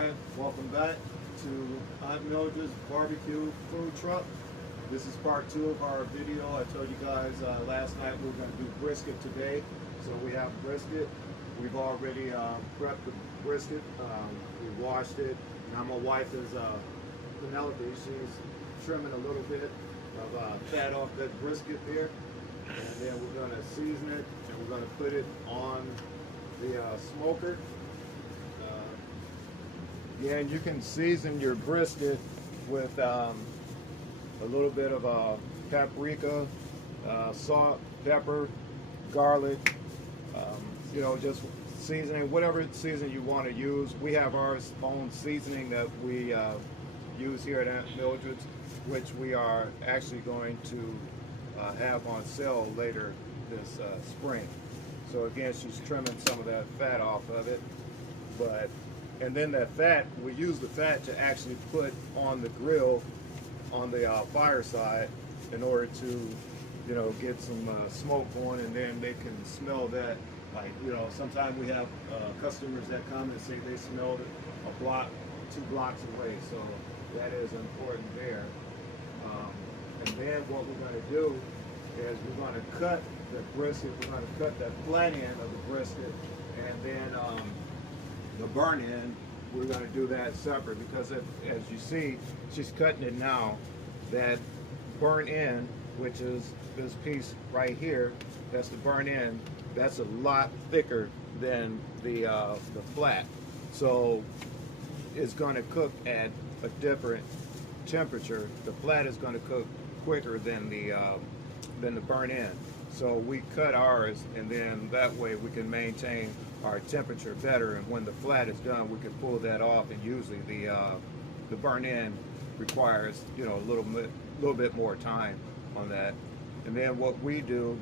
Alright, welcome back to Aunt Mildred's Barbecue Food Truck. This is part 2 of our video. I told you guys last night we were going to do brisket today. So we have brisket. We've already prepped the brisket. We washed it. Now my wife is Penelope. She's trimming a little bit of fat off that brisket there. And then we're going to season it and we're going to put it on the smoker. Yeah, and you can season your brisket with a little bit of paprika, salt, pepper, garlic, you know, just seasoning, whatever seasoning you want to use. We have our own seasoning that we use here at Aunt Mildred's, which we are actually going to have on sale later this spring. So again, she's trimming some of that fat off of it, and then that fat, we use the fat to actually put on the grill on the fireside in order to, you know, get some smoke going, and then they can smell that. Like, you know, sometimes we have customers that come and say they smelled it a block, 2 blocks away. So that is important there. And then what we're going to do is we're going to cut the brisket. We're going to cut that flat end of the brisket, and then the burn end, we're going to do that separate, because as you see, she's cutting it now. That burn end, which is this piece right here, that's the burn end, that's a lot thicker than the flat. So it's going to cook at a different temperature. The flat is going to cook quicker than the burn end. So we cut ours, and then that way we can maintain our temperature better, and when the flat is done we can pull that off. And usually the burn end requires, you know, a little bit more time on that. And then what we do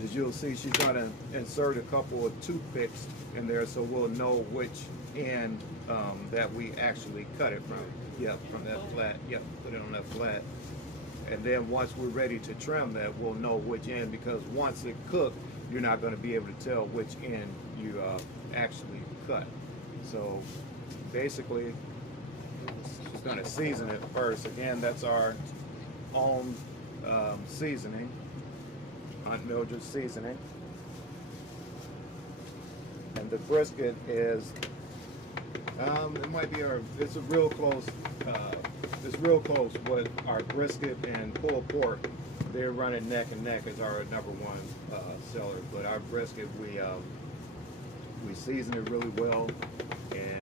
is, you'll see she's going to insert a couple of toothpicks in there, so we'll know which end that we actually cut it from. Yep, from that flat. Yep, put it on that flat. And then once we're ready to trim that, we'll know which end, because once it cooked, you're not going to be able to tell which end you actually cut. So basically, she's going to season it first. Again, that's our own seasoning, Aunt Mildred's seasoning. And the brisket is, it might be it's a real close, it's real close with our brisket and pulled pork. They're running neck and neck as our #1 seller. But our brisket, we season it really well, and